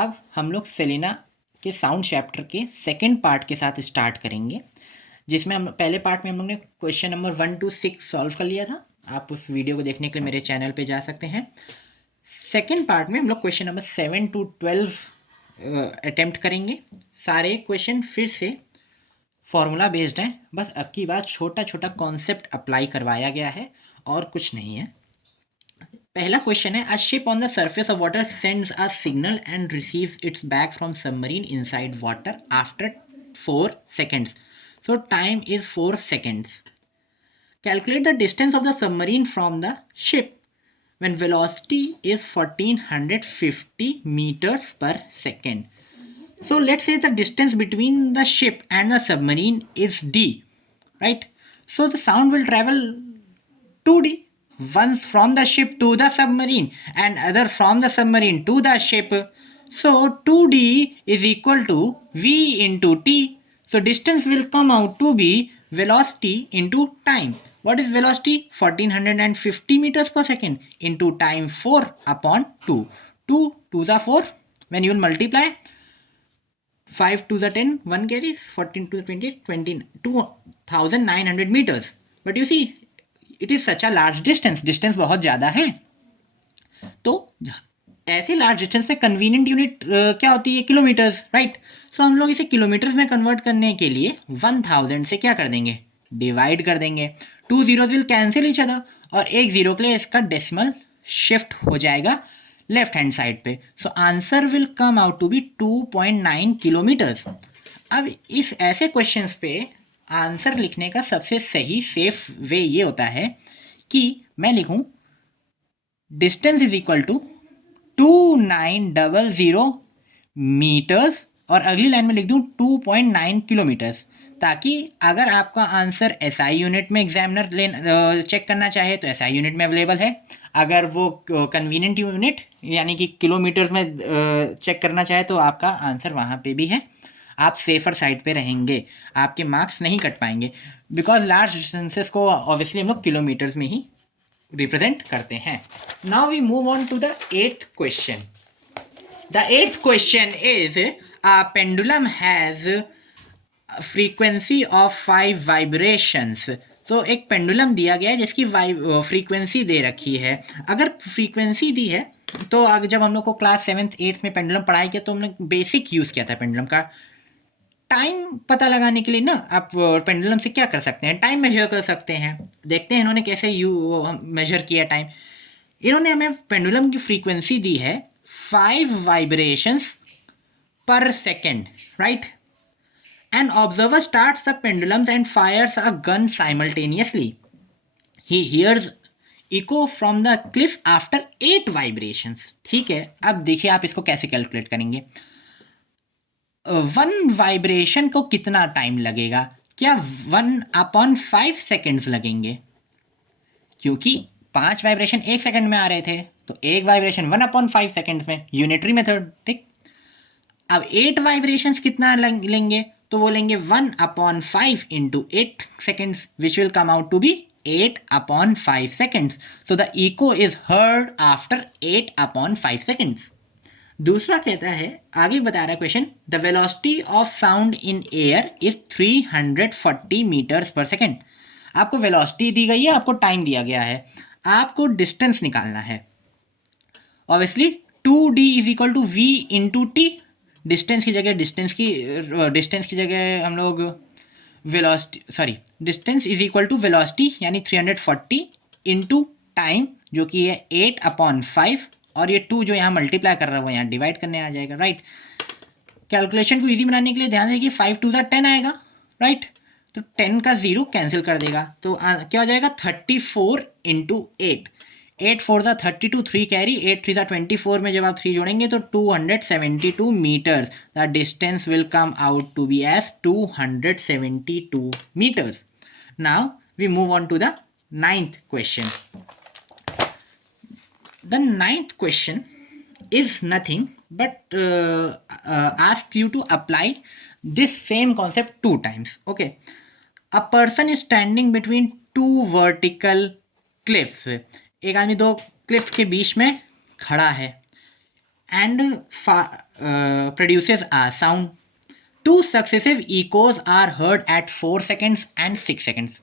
अब हम लोग सेलेना के साउंड चैप्टर के सेकंड पार्ट के साथ स्टार्ट करेंगे, जिसमें हम पहले पार्ट में हम लोग ने क्वेश्चन नंबर 1 to 6 सॉल्व कर लिया था। आप उस वीडियो को देखने के लिए मेरे चैनल पे जा सकते हैं। सेकंड पार्ट में हम लोग क्वेश्चन नंबर 7 to 12 अटेम्प्ट करेंगे। सारे क्वेश्चन फिर से फॉर्मूला बेस्ड हैं, बस अब की बार छोटा छोटा कॉन्सेप्ट अप्लाई करवाया गया है और कुछ नहीं है। पहला क्वेश्चन है, a ship on the surface of water sends a signal and receives it's back from submarine inside water after 4 seconds. So time is 4 seconds. Calculate the distance of the submarine from the ship when velocity is 1450 meters per second. So let's say the distance between the ship and the submarine is d, right? So the sound will travel 2d, once from the ship to the submarine and other from the submarine to the ship. So 2d is equal to v into t. So distance will come out to be velocity into time. What is velocity? 1450 meters per second into time 4 upon 2. 2 to the 4. When you will multiply 5 to the 10, 1 carries, 14 to the 20, 2900 meters. But you see, it is such a large distance बहुत ज़्यादा है। तो ऐसे large distance में convenient unit क्या होती है? Kilometres, right? सो हम लोग इसे किलोमीटर्स में कन्वर्ट करने के लिए 1000 से क्या कर देंगे? डिवाइड कर देंगे। 2 zeros will cancel each other और एक जीरो के लिए इसका डेसिमल शिफ्ट हो जाएगा लेफ्ट हैंड साइड पे। So answer will come out to be 2.9 kilometres. अब इस ऐसे क्वेश्चंस पे आंसर लिखने का सबसे सही सेफ वे ये होता है कि मैं लिखूं distance is equal to 2900 metres और अगली लाइन में लिख दूं 2.9 किलोमीटर्स, ताकि अगर आपका आंसर एसआई यूनिट में एग्जामिनर चेक करना चाहे तो एसआई यूनिट में अवेलेबल है। अगर वो कन्वीनियंट यूनिट यानी कि किलोमीटर्स में चेक करना चाहे तो आपका आंसर वहाँ पे भी है। आप सेफर साइड पे रहेंगे, आपके मार्क्स नहीं कट पाएंगे, बिकॉज लार्ज डिस्टेंसेस को ऑब्वियसली हम लोग किलोमीटर्स में ही रिप्रेजेंट करते हैं। Now we move on to the 8th question. The 8th question is a pendulum has frequency of 5 vibrations. तो एक पेंडुलम दिया गया है जिसकी फ्रीक्वेंसी दे रखी है। अगर फ्रीक्वेंसी दी है तो अगर जब हम लोग को क्लास 7th 8th में पेंडुलम पढ़ाई किया तो हमने बेसिक यूज़ किया था पेंडुलम का। टाइम पता लगाने के लिए ना आप पेंडुलम से क्या कर सकते हैं? टाइम मेजर कर सकते हैं। देखते हैं इन्होंने कैसे मेजर किया टाइम। इन्होंने हमें पेंडुलम की फ्रीक्वेंसी दी है 5 वाइब्रेशंस पर second, right? An observer starts the pendulums and Fyers a gun simultaneously. He hears eco from the Cliff after 8 vibrations. ठीक है, अब देखिए आप इसको कैसे कैलकुलेट करेंगे। 1 वाइब्रेशन को कितना टाइम लगेगा? क्या 1/5 सेकेंड्स लगेंगे? क्योंकि 5 वाइब्रेशन 1 सेकेंड में आ रहे थे, तो एक वाइब्रेशन 1/5 सेकेंड्स में, यूनिटरी मेथड, ठीक। अब 8 वाइब्रेशंस कितना लेंगे? तो वो लेंगे 1/5 into 8 seconds, which will come out to be 8/5 seconds. So the echo is heard after 8/5 seconds. दूसरा कहता है, आगे बता रहा है question, the velocity of sound in air is 340 metres per second. आपको वेलोसिटी दी गई है, आपको टाइम दिया गया है, आपको डिस्टेंस निकालना है। Obviously 2d is equal to v into T. Distance की जगह हम लोग distance is equal to velocity यानी 340 इंटू टाइम जो कि है 8/5 और ये 2 जो यहाँ मल्टीप्लाई कर रहा है वो यहाँ डिवाइड करने आ जाएगा, राइट? कैलकुलेशन को इजी बनाने के लिए ध्यान दें कि 5 to the 10 आएगा, राइट? तो 10 का 0 कैंसिल कर देगा, तो क्या हो जाएगा? 34 इंटू 8। 8 4 द 32, 3 कैरी, 8 3 द 24 में जब आप 3 जोड़ेंगे तो 272 metres. The distance will come out to be as 272 metres. Now we move on to the 9th question. The 9th question is nothing but ask you to apply this same concept 2 times. Okay, a person is standing between 2 vertical cliffs. एक आदमी 2 cliffs के बीच में खड़ा है and produces a sound. Two successive echoes are heard at 4 seconds and 6 seconds.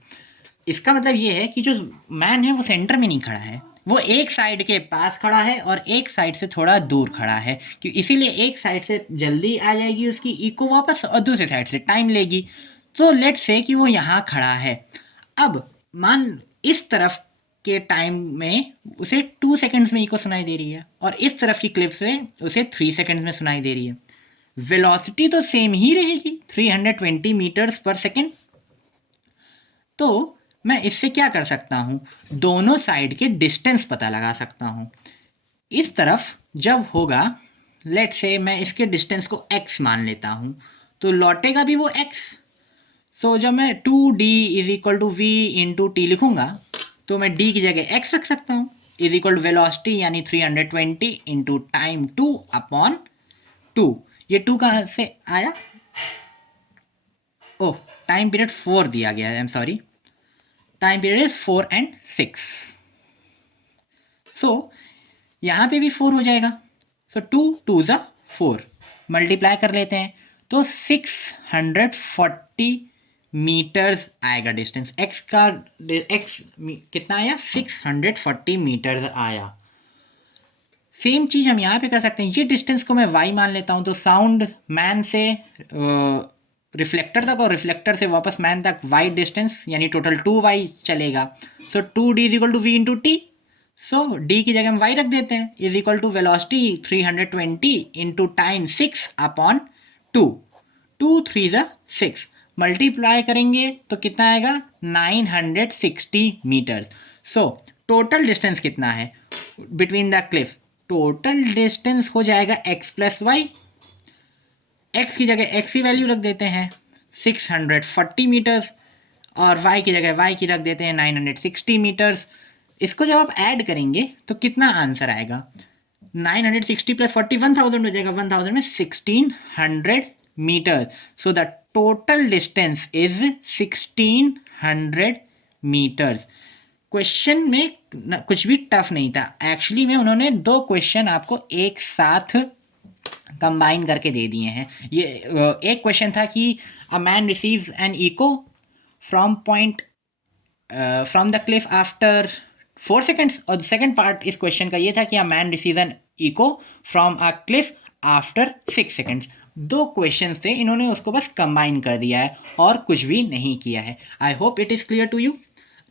इसका मतलब ये है कि जो मैन है वो सेंटर में नहीं खड़ा है, वो एक साइड के पास खड़ा है और एक साइड से थोड़ा दूर खड़ा है, कि इसीलिए एक साइड से जल्दी आ जाएगी उसकी इको वापस और दूसरे साइड से टाइम लेगी. तो लेट्स से कि वो यहाँ खड़ा है. अब मान इस तरफ के टाइम में उसे 2 सेकंड्स में इको सुनाई दे रही है और इस तरफ की क्लिप से उसे 3 सेकंड्स में सुनाई दे रही है. वेलोसिटी तो सेम ही रहेगी, 320 मीटर्स पर सेकेंड. तो मैं इससे क्या कर सकता हूँ, दोनों साइड के डिस्टेंस पता लगा सकता हूँ. इस तरफ जब होगा, लेट से मैं इसके डिस्टेंस को x मान लेता हूँ, तो लौटेगा भी वो x. सो जब मैं 2d is equal to V into T लिखूंगा तो मैं d की जगह x रख सकता हूँ, इज इक्वल टू वेलोसिटी यानी 320 इंटू टाइम 2 अपॉन 2. ये 2 कहाँ से आया, ओह टाइम पीरियड 4 दिया गया है, I am sorry, time period is 4 and 6. सो यहाँ पे भी 4 हो जाएगा. सो 2 2 ज़ा 4, मल्टीप्लाई कर लेते हैं तो 640 मीटर्स आएगा डिस्टेंस. x का x कितना आया, 640 मीटर्स आया. सेम चीज़ हम यहाँ पे कर सकते हैं. ये डिस्टेंस को मैं y मान लेता हूँ, तो साउंड मैन से रिफ्लेक्टर तक और रिफ्लेक्टर से वापस मैन तक y डिस्टेंस यानी टोटल 2y चलेगा. So 2d is equal to V into T. So d की जगह हम y रख देते हैं, is equal to velocity 320 into time 6 upon 2. 2 3 ज़ा 6, मल्टीप्लाई करेंगे तो कितना आएगा, 960 मीटर्स. सो टोटल डिस्टेंस कितना है between the Cliff, total distance हो जाएगा x प्लस वाई. x की जगह x की वैल्यू रख देते हैं 640 मीटर्स और y की जगह y की रख देते हैं 960 मीटर्स. इसको जब आप ऐड करेंगे तो कितना आंसर आएगा, 960 प्लस 40 1000 हो जाएगा, 1000 में 1600 metre. So the total distance is 1600 metres. Question में कुछ भी टफ नहीं था एक्चुअली में, उन्होंने 2 क्वेश्चन आपको एक साथ कंबाइन करके दे दिए हैं. ये एक क्वेश्चन था कि a man receives N eco from point from the Cliff after 4 seconds, और सेकेंड पार्ट इस क्वेश्चन का ये था कि a man receives N eco from a cliff after 6 seconds. 2 question थे, इन्होंने उसको बस कंबाइन कर दिया है और कुछ भी नहीं किया है. I hope it is clear to you.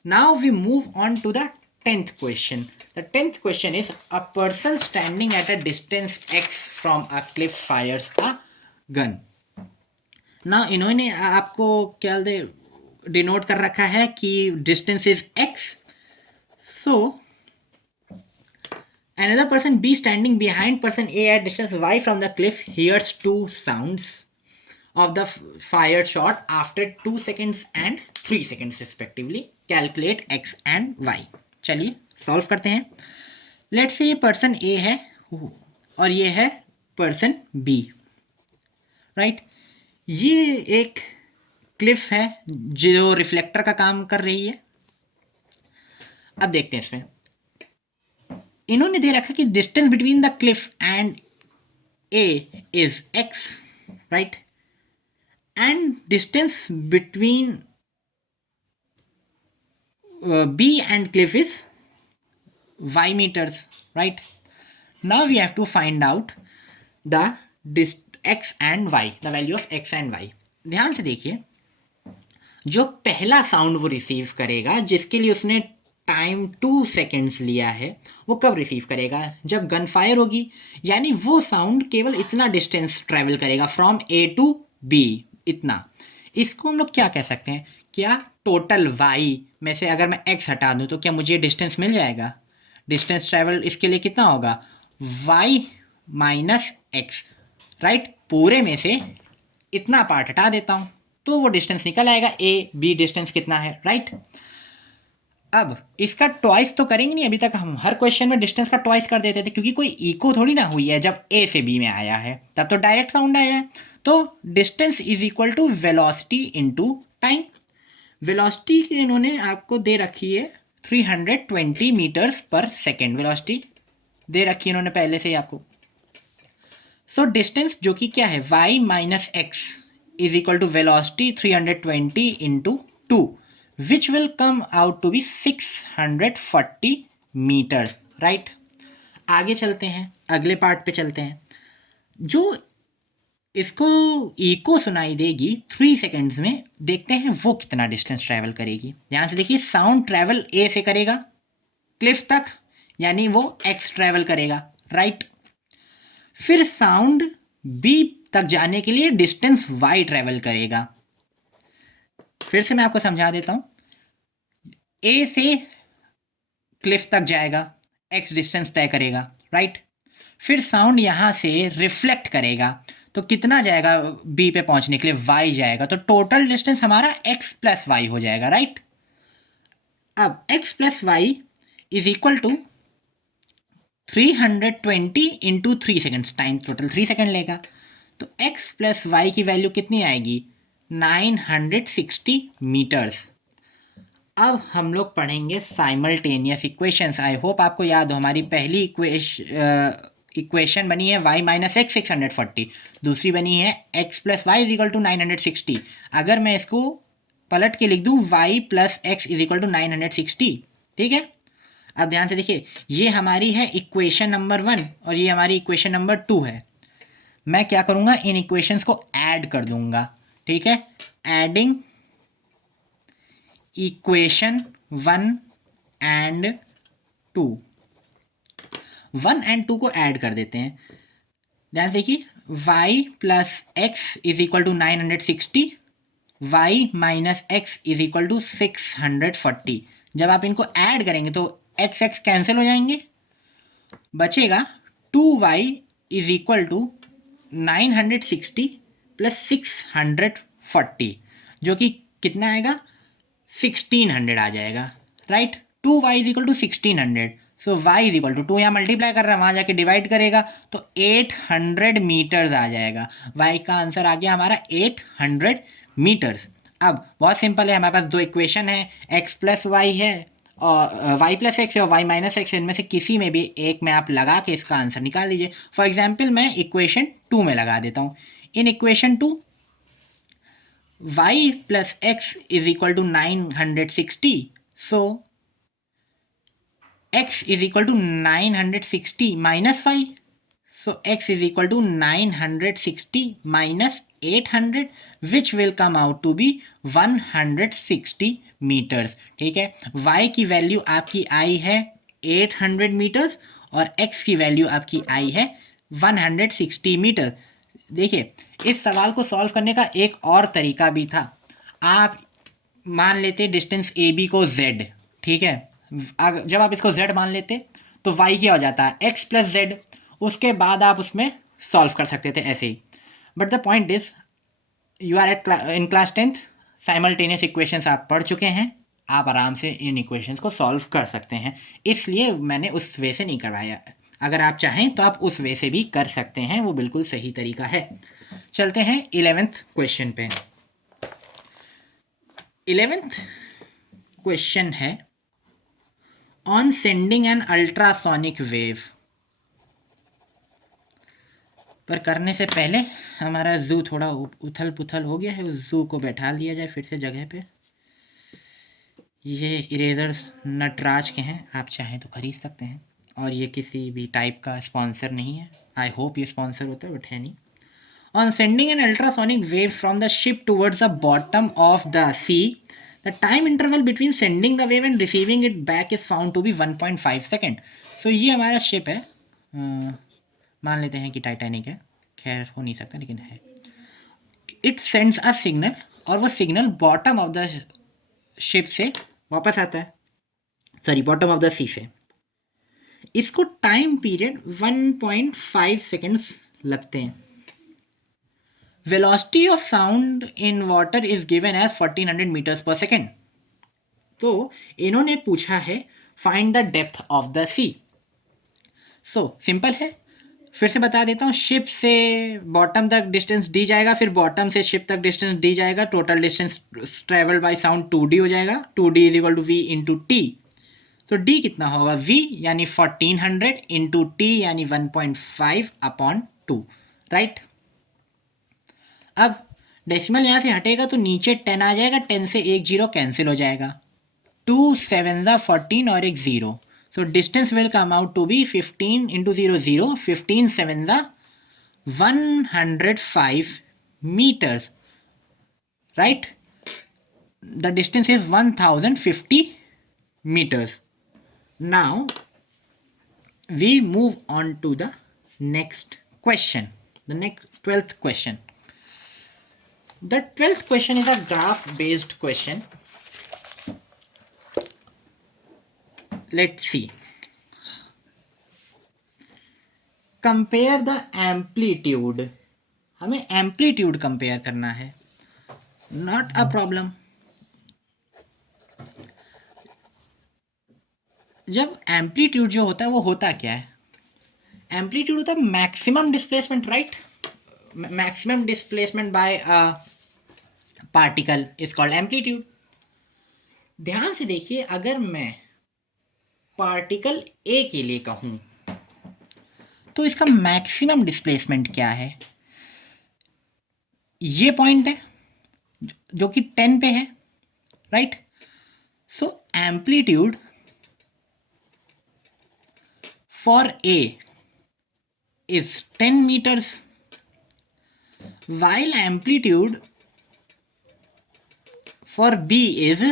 Now we move on to the 10th question. The 10th question is, a person standing at a distance x from a cliff fires a gun. Now इन्होंने आपको क्या denote कर रखा है कि distance is x. So another person B standing behind person A at distance y from the cliff hears 2 sounds of the fired shot after 2 seconds and 3 seconds respectively. Calculate x and y. चलिए solve करते हैं. Let's say ये person A है और ये है person B, right. ये एक क्लिफ है जो रिफ्लेक्टर का काम कर रही है. अब देखते हैं इसमें इन्होंने दे रखा कि distance between the Cliff and A is x, right, and distance between B and cliff is y meters, right. Now we have to find out the x and y, the value of x and y. ध्यान से देखिए, जो पहला sound वो receive करेगा जिसके लिए उसने टाइम 2 सेकेंड्स लिया है, वो कब रिसीव करेगा, जब गन फायर होगी. यानी वो साउंड केवल इतना डिस्टेंस ट्रेवल करेगा फ्रॉम A टू B, इतना. इसको हम लोग क्या कह सकते हैं, क्या टोटल y में से अगर मैं x हटा दूं तो क्या मुझे डिस्टेंस मिल जाएगा. डिस्टेंस ट्रेवल इसके लिए कितना होगा, y माइनस x, राइट. पूरे में से इतना पार्ट हटा देता हूं तो वो डिस्टेंस निकल आएगा. A B डिस्टेंस कितना है, राइट. अब इसका ट्वाइस तो करेंगे नहीं, अभी तक हम हर क्वेश्चन में डिस्टेंस का ट्वाइस कर देते थे क्योंकि कोई इको थोड़ी ना हुई है. जब A से B में आया है तब तो डायरेक्ट साउंड आया है. तो distance is equal to velocity into time. Velocity इन्होंने आपको दे रखी है 320 मीटर्स पर सेकेंड. वेलोसिटी दे रखी है इन्होंने पहले से ही आपको. सो डिस्टेंस जो कि क्या है y minus X is equal to velocity 320 into 2 which will come out to be 640 metre, right. आगे चलते हैं, अगले पार्ट पे चलते हैं। जो इसको इको सुनाई देगी 3 सेकेंड्स में, देखते हैं वो कितना डिस्टेंस ट्रैवल करेगी। ध्यान से देखिए, साउंड ट्रैवल ए से करेगा क्लिफ तक, यानी वो एक्स ट्रैवल करेगा, राइट। फिर साउंड बी तक जाने के लिए डिस्टेंस वाई ट्रैवल करेगा। फिर से मैं आपको समझा देता हूं, ए से क्लिफ तक जाएगा, एक्स डिस्टेंस तय करेगा, राइट। फिर साउंड यहां से रिफ्लेक्ट करेगा, तो कितना जाएगा बी पे पहुंचने के लिए, वाई जाएगा, तो टोटल डिस्टेंस हमारा एक्स प्लस वाई हो जाएगा, राइट। अब X plus Y is equal to 320 into 3 seconds, time total 3 second लेगा, तो x प्लस वाई की वैल्यू कितनी आएगी 960 मीटर्स। अब हम लोग पढ़ेंगे साइमल्टेनियस इक्वेशंस। आई होप आपको याद हो, हमारी पहली इक्वेशन बनी है y माइनस एक्स 640, दूसरी बनी है x plus Y is equal to 960। अगर मैं इसको पलट के लिख दूं y plus X is equal to 960, ठीक है। अब ध्यान से देखिए, ये हमारी है इक्वेशन नंबर 1 और ये हमारी इक्वेशन नंबर 2 है। मैं क्या करूंगा, इन इक्वेशंस को ऐड कर दूंगा, ठीक है। एडिंग इक्वेशन 1 एंड 2, 1 एंड 2 को ऐड कर देते हैं। ध्यान से देखिए, y plus X is equal to 960, y minus X is equal to 640। जब आप इनको ऐड करेंगे तो एक्स एक्स कैंसिल हो जाएंगे, बचेगा 2y is equal to 960 plus 640, जो कि कितना आएगा 1600 आ जाएगा, right. 2y is equal to 1600, so y is equal to 2 यहाँ मल्टीप्लाई कर रहा है, वहाँ जाके डिवाइड करेगा तो 800 मीटर्स आ जाएगा। y का आंसर आ गया हमारा 800 मीटर्स। अब बहुत सिंपल है, हमारे पास दो इक्वेशन है, x प्लस वाई है और y प्लस एक्स और y माइनस एक्स, इनमें से किसी में भी एक में आप लगा के इसका आंसर निकाल दीजिए। फॉर एग्जाम्पल मैं इक्वेशन 2 में लगा देता हूँ। In equation 2 y plus x is equal to 960, so x is equal to 960 minus y, so x is equal to 960 minus 800 which will come out to be 160 meters, ठीक है। y की value आपकी आई है 800 metres और x की value आपकी आई है 160 metre. देखिए, इस सवाल को सॉल्व करने का एक और तरीका भी था। आप मान लेते डिस्टेंस ए बी को z, ठीक है। जब आप इसको z मान लेते तो y क्या हो जाता है x प्लस z, उसके बाद आप उसमें सॉल्व कर सकते थे ऐसे ही। But the point is you are at in class 10th, simultaneous equations आप पढ़ चुके हैं, आप आराम से इन इक्वेशंस को सॉल्व कर सकते हैं, इसलिए मैंने उस वे से नहीं करवाया। अगर आप चाहें तो आप उस वे से भी कर सकते हैं, वो बिल्कुल सही तरीका है। चलते हैं 11th क्वेश्चन पे। 11th क्वेश्चन है on sending an ultrasonic wave. पर करने से पहले हमारा जू थोड़ा उथल पुथल हो गया है, उस जू को बैठा लिया जाए फिर से जगह पे। ये इरेजर्स नटराज के हैं, आप चाहें तो खरीद सकते हैं, और ये किसी भी टाइप का स्पॉन्सर नहीं है। आई होप ये स्पॉन्सर होता है, बट है नहीं। On sending an ultrasonic wave from the ship towards the bottom of the sea, the time interval between sending the wave and receiving it back is found to be 1.5 second. So ये हमारा ship है, मान लेते हैं कि Titanic है, खैर हो नहीं सकता लेकिन है। इट सेंड्स अ सिग्नल, और वो signal bottom of the ship से वापस आता है, सॉरी बॉटम ऑफ द सी से। इसको टाइम पीरियड 1.5 सेकेंड्स लगते हैं। Velocity of sound in water is given as 1400 meters per second. तो इन्होंने पूछा है find the depth of the sea. So simple है, फिर से बता देता हूँ। शिप से बॉटम तक डिस्टेंस डी जाएगा, फिर बॉटम से शिप तक डिस्टेंस डी जाएगा, total distance travel by sound 2d हो जाएगा। 2d is equal to v into T. तो d कितना होगा, v यानी 1400 इंटू टी यानी 1.5 अपॉन 2, राइट। अब डेसिमल यहाँ से हटेगा तो नीचे 10 आ जाएगा, 10 से एक जीरो कैंसिल हो जाएगा, 2 7 14 और एक zero, so distance will come out to be 15 into 0 0, 15 7 105 meters, right? The distance is 1050 meters. Now we move on to the next question, the next 12th question. The 12th question is a graph based question. Let's see. Compare the amplitude. हमें amplitude compare करना है, not a problem. जब amplitude जो होता है वो होता क्या है? एम्पलीट्यूड होता है maximum displacement, right? Maximum displacement bye a particle is called amplitude. ध्यान से देखिए, अगर मैं पार्टिकल ए के लिए कहूं तो इसका मैक्सिमम डिस्प्लेसमेंट क्या है? ये पॉइंट है जो कि 10 पे है, right? So amplitude for a is 10 meters, while amplitude for B is,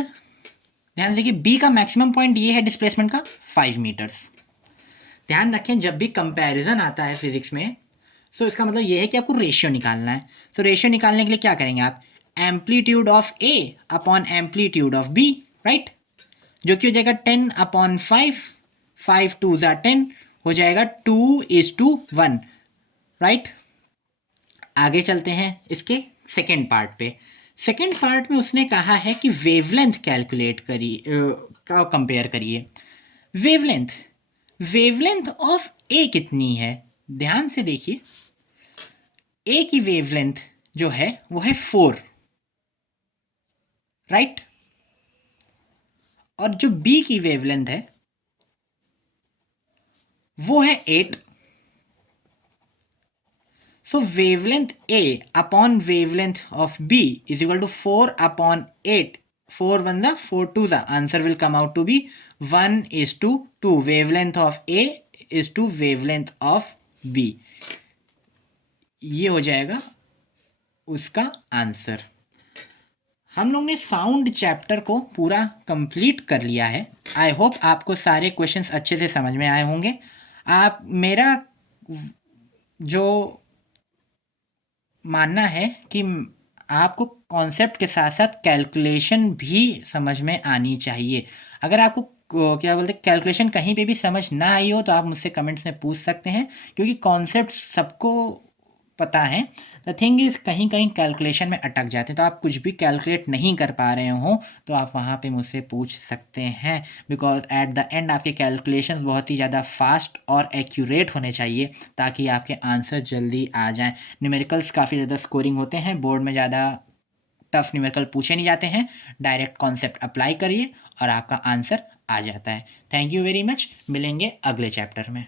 ध्यान देखिए B का मैक्सिमम पॉइंट ये है डिस्प्लेसमेंट का 5 मीटर्स। ध्यान रखें, जब भी कंपैरिजन आता है फिजिक्स में, सो इसका मतलब ये है कि आपको रेशियो निकालना है। तो रेशियो निकालने के लिए क्या करेंगे आप? Amplitude of A upon amplitude of B, right? जो कि हो जाएगा 10 अपॉन 5, 5 2 10 हो जाएगा 2:1, राइट? आगे चलते हैं इसके सेकेंड पार्ट पे। सेकेंड पार्ट में उसने कहा है कि वेवलेंथ कैलकुलेट करिए, का कंपेयर करिए। वेवलेंथ, वेवलेंथ ऑफ ए कितनी है? ध्यान से देखिए, ए की वेवलेंथ जो है वो है 4, राइट? और जो बी की वेवलेंथ है वो है 8। So wavelength A upon wavelength of B is equal to 4 upon 8. 4 1 the 4 2 the answer will come out to be 1:2. Wavelength of A is to wavelength of B. ये हो जाएगा उसका आंसर। हम लोग ने साउंड चैप्टर को पूरा कंप्लीट कर लिया है। आई होप आपको सारे क्वेश्चंस अच्छे से समझ में आए होंगे। आप, मेरा जो मानना है कि आपको कॉन्सेप्ट के साथ साथ कैलकुलेशन भी समझ में आनी चाहिए। अगर आपको क्या बोलते हैं कैलकुलेशन कहीं पे भी समझ ना आई हो तो आप मुझसे कमेंट्स में पूछ सकते हैं, क्योंकि कॉन्सेप्ट सबको पता है। द थिंग इज़ कहीं कहीं कैलकुलेशन में अटक जाते हैं, तो आप कुछ भी कैलकुलेट नहीं कर पा रहे हो तो आप वहाँ पे मुझसे पूछ सकते हैं, बिकॉज एट द एंड आपके कैलकुलेशंस बहुत ही ज़्यादा फास्ट और एक्यूरेट होने चाहिए ताकि आपके आंसर जल्दी आ जाएं। न्यूमेरिकल्स काफ़ी ज़्यादा स्कोरिंग होते हैं, बोर्ड में ज़्यादा टफ न्यूमेरिकल पूछे नहीं जाते हैं। डायरेक्ट कॉन्सेप्ट अप्लाई करिए और आपका आंसर आ जाता है। थैंक यू वेरी मच, मिलेंगे अगले चैप्टर में।